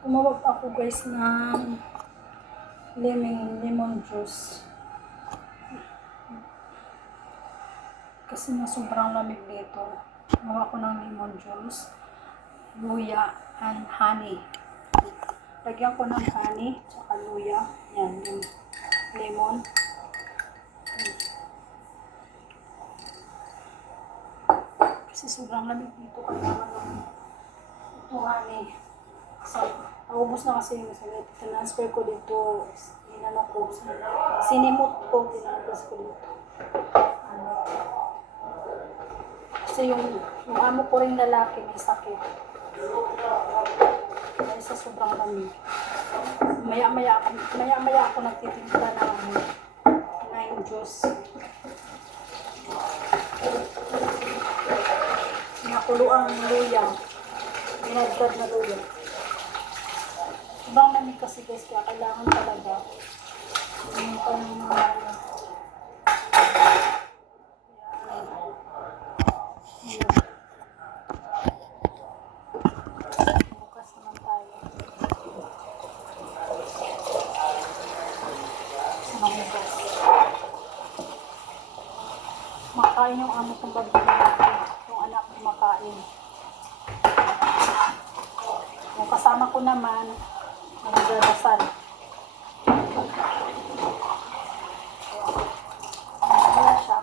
Tumawag ako guys ng lemon juice. Kasi na sobrang lamig dito. Tumawag ako ng lemon juice, luya, and honey. Lagyan ko ng honey, tsaka luya. Yan, yung lemon. Kasi sobrang lamig dito. Kailangan ng ito honey. So, naubos na kasi yung salit. Transfer ko dito. Inano ko. Sinimot ko. Tinantas ko dito. Kasi yung amo ko rin lalaki may sakit. Dahil sa sobrang lamig. Maya-maya ako nagtitimpla ng juice. Nakulo ang luya. Binadbad na luya. Ibang lamig kasi guys, kaya kailangan talaga yung mga bukas naman tayo. Mahugas. Makain yung amo kong babae. Yung anak ko makain. Yung kasama ko naman, nagdadasal. Wala siya.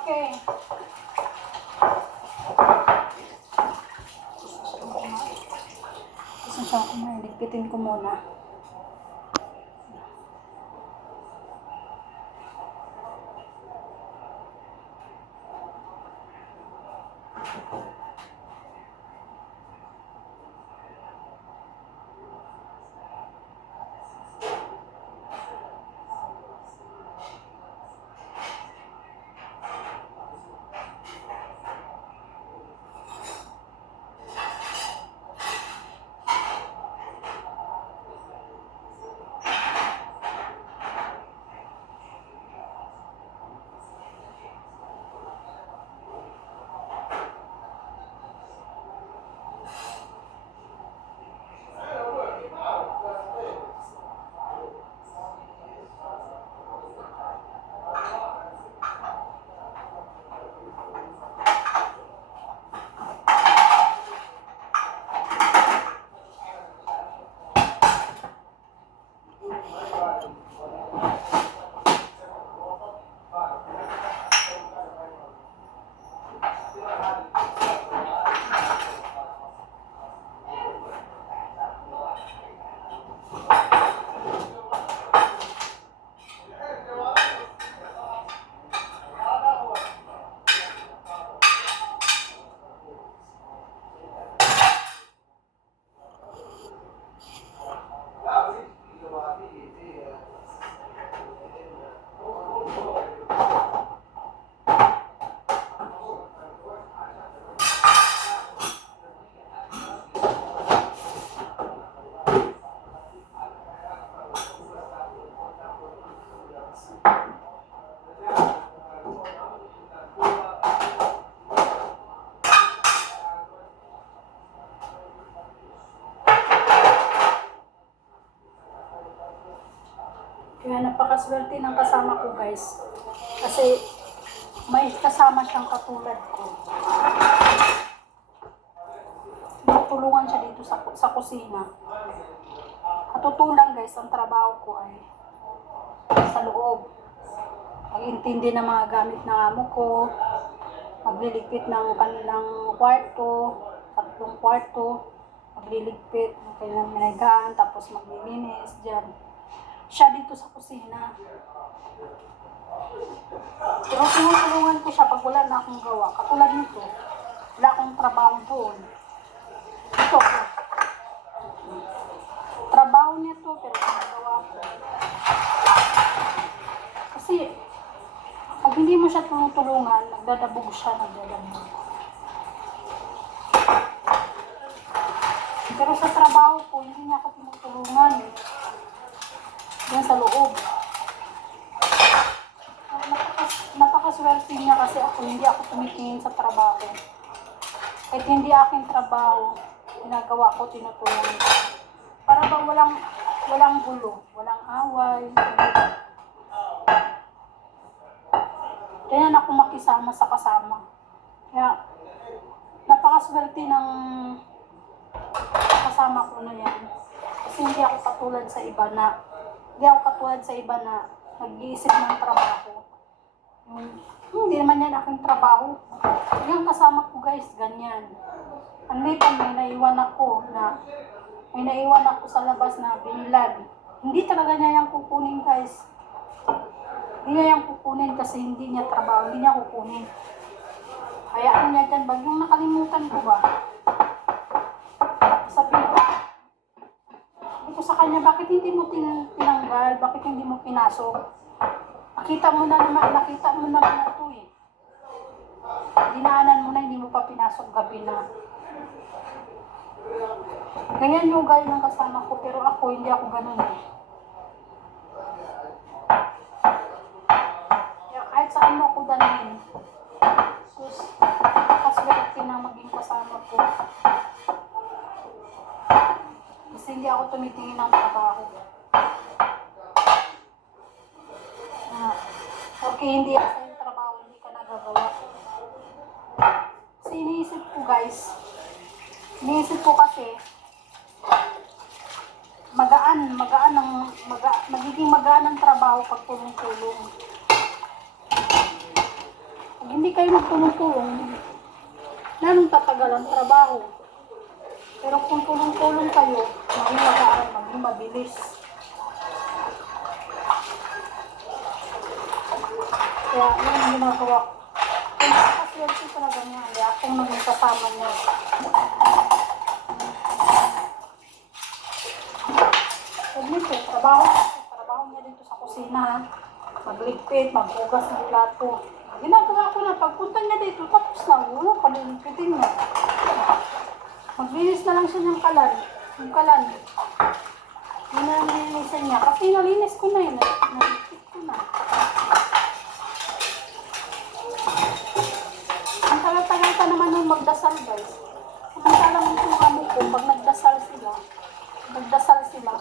Okay. Kasi siya kumain, ligpitin ko muna. Kaya napakaswerte ng kasama ko guys. Kasi may kasama siyang katulad ko. Tulungan siya dito sa kusina. Katutulan guys, ang trabaho ko ay sa loob. Mag-intindi ng mga gamit ng amo ko. Magliligpit ng kanilang kwarto. 3 kwarto. Magliligpit ng kanilang minagaan. Tapos maglilinis dyan. Siya dito sa kusina. Pero tinutulungan ko siya pag wala na akong gawa. Katulad nito, wala akong trabaho doon. Ito, trabaho niya to, pero ginagawa ko. Kasi, pag hindi mo siya tulungan, nagdadabog siya, nagdadabog. Pero sa trabaho ko, hindi niya ako tinutulungan. Yan sa loob. Napakaswerte niya kasi hindi ako tumitingin sa trabaho. Kahit hindi aking trabaho, ginagawa ko, tinutulungan ko. Para ba walang gulo, walang away. Kaya ako makisama sa kasama. Kaya, napakaswerte ng kasama ko na yan. Kasi hindi ako katulad sa iba na nag-iisip ng trabaho. Hindi naman yan aking trabaho. Yung kasama ko guys, ganyan. Andipan may naiwan ako sa labas na binilad. Hindi talaga niya yung kukunin guys. Hindi niya yung kukunin kasi hindi niya trabaho, hindi niya kukunin. Hayaan niya dyan, bagyong nakalimutan ko ba? Sabi ko sa kanya, bakit hindi mo tinanggal? Bakit hindi mo pinasok? Nakita mo naman na ito eh. Dinaanan mo na, hindi mo pa pinasok gabi na. Ganyan yung ugali ng kasama ko, pero ako, hindi ako ganun eh. Kaya kahit saan mo ako dalhin, sus, kaswerte na maging kasama ko. Kasi hindi ako tumitingin ng trabaho. Okay, hindi ako sa yung trabaho, hindi ka nagagawa. Kasi iniisip ko kasi, magiging magaan ang trabaho pag tulong-tulong. Pag hindi kayo magtulong-tulong, lalong tatagal ang trabaho. Pero kung tulong-tulong kayo, maging magaan, maging mabilis. Kaya yun ang ginagawa ko. Kung nakaswerte talaga niya, kaya akong naging kasama niya. Dito, trabaho niya dito sa kusina, magligpit, maghugas ng plato. Ginagawa ko na, pagpunta niya dito, tapos na, ulo, paliligpitin niya. Maglinis na lang siya ng kalan. Yung kalan. Yun na lang nilinisan niya. Kasi nalinis ko na yun, naligpit ko na. Ang tagal-tagal pa naman nung magdasal guys. Samantalang yung amo ko, pag nagdasal sila,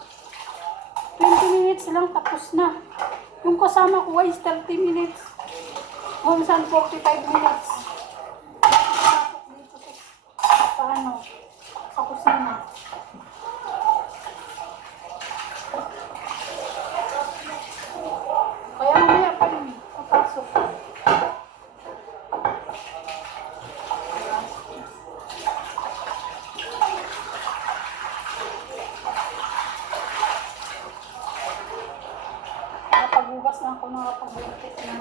20 minutes lang tapos na. Yung kasama ko is 30 minutes. Minsan 45 minutes. Pasok dito sa kusina. Kaya mamaya pa yun, papasok. Nakapaghugas na ako, nakapagbulit na.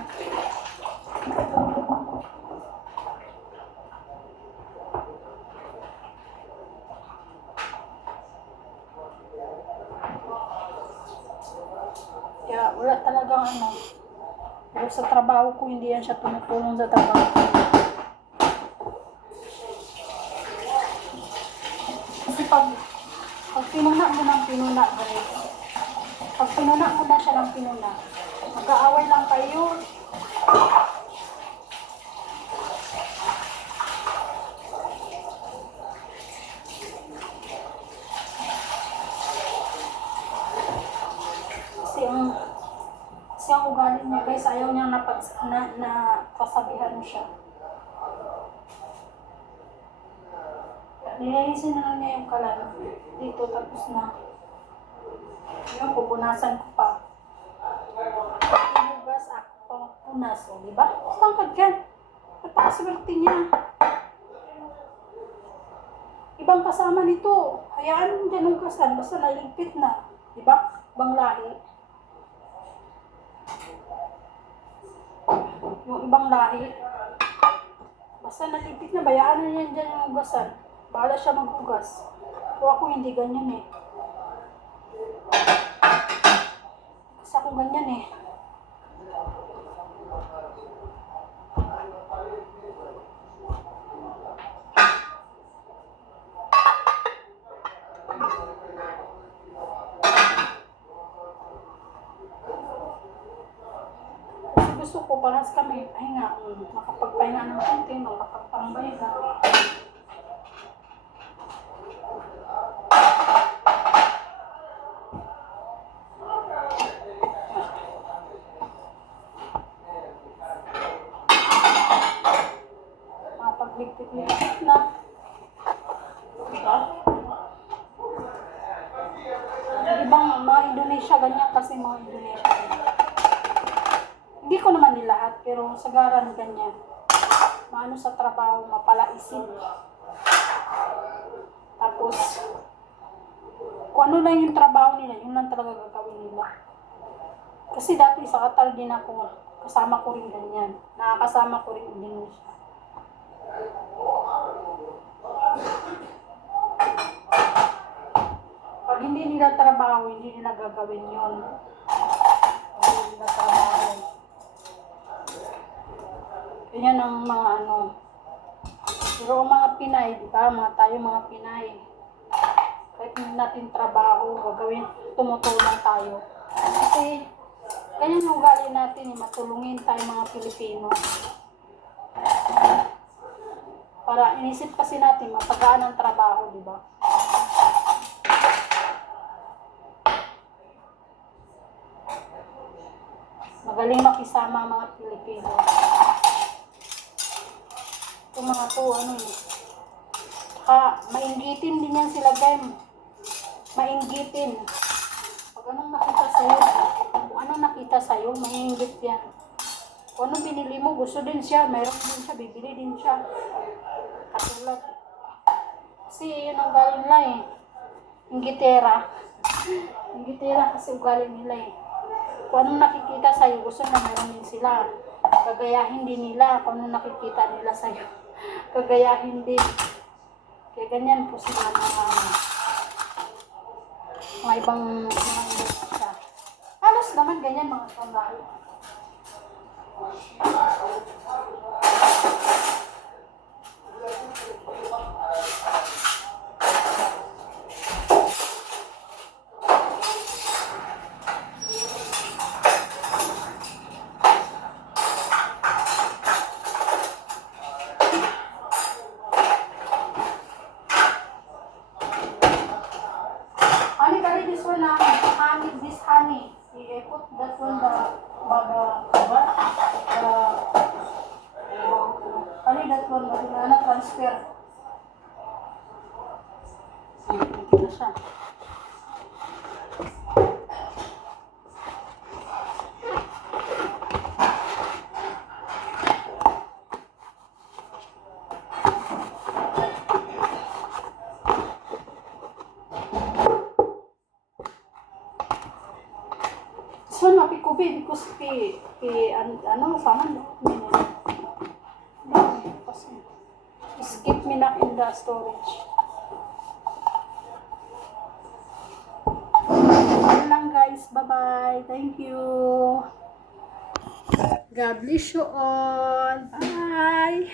Kaya wala talagang pero sa trabaho ko, hindi yan siya tumutulong sa trabaho ko. Kasi pag pinuna mo ng pinuna, guys, pag pinuna mo na siya ng pinuna, mag-aaway lang kayo. Kasi ang ugali niya guys, ayaw niya na pasabihan siya. Nilinisin na lang niya yung kalan dito, tapos na. Yung pupunasan ko pa. Inugas ako pang punas, o diba? Tangkad yan. Napakaswerte niya. Ibang kasama nito. Hayaan mo dyan ugasan, basta naligpit na. Diba? Ibang lahi. Yung ibang lahi, basta naligpit na, bayaan na yan dyan yung ugasan. Bahala siya maghugas. Kung ako hindi ganyan eh. Kasi ako ganyan eh. Kasi gusto ko parehas kami pahinga. Makapagpahinga ng konti, makapagtambay na. Makapagligpit-ligpit na. Diba? Ibang mga Indonesia, ganyan kasi mga Indonesia. Hindi ko naman nilahat, pero sagaran ganyan. Maano sa trabaho, mapalaisin. Tapos, kung ano lang yung trabaho nila, yun lang talaga gagawin nila. Kasi dati sa Qatar din ako, kasama ko rin ganyan. Nakakasama ko rin Indonesia. Pag hindi nila trabaho, hindi nila gagawin yun. Pag hindi nila trabaho. Ganyan ang mga ano. Pero mga Pinay, di ba? Tayo mga Pinay. Kahit hindi natin trabaho, gagawin, tumutulong tayo. Kasi, ganyan yung ugali natin, matulungin tayo mga Pilipino. Para inisip kasi natin, mapagaan ang trabaho, di ba? Magaling makisama ang mga Pilipino. Itong mga to, ano eh. Mainggitin din yan sila, guys. Mainggitin. Pag anong nakita sa'yo, kung anong nakita sa'yo, mainggit yan. Kung anong binili mo, gusto din siya, mayroon din siya, bibili din siya. Katulad. Kasi yun ang galing nila eh. Inggitera. Inggitera kasi ugali nila eh. Kung anong nakikita sa'yo, gusto na mayroon din sila. Kagayahin din nila kung anong nakikita nila sa'yo. Kagayahin din. Kaya ganyan po sila mga ibang mga Indonesia. Halos naman ganyan mga trabaho. This one honey, this honey. I put that one that one transfer. Hindi na siya. So, mapikubi because ano, saman, skip me na in the storage. Yan lang guys, bye-bye, thank you. God bless you all, bye.